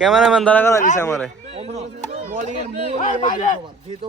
Cameraman দাঁড়া করা দিছে আমারে। বোলিং এর মূল দ্বিতীয়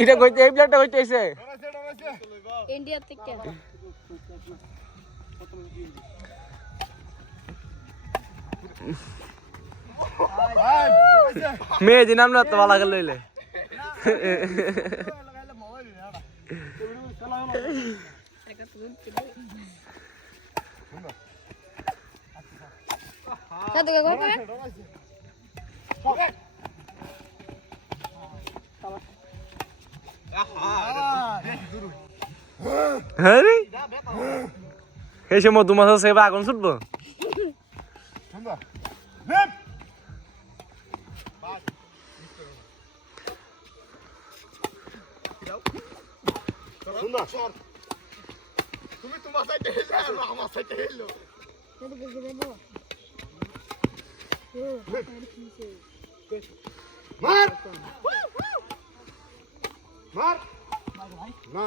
এটা কইতে এই প্লেয়ারটা কইতেছে India থেকে। মেয়ে দিন আমরা তো ভালো গেল লইলে। Satu সময় দু মাস সেবা আগুন ছুটবো? Satu ke gol মার! মার! না।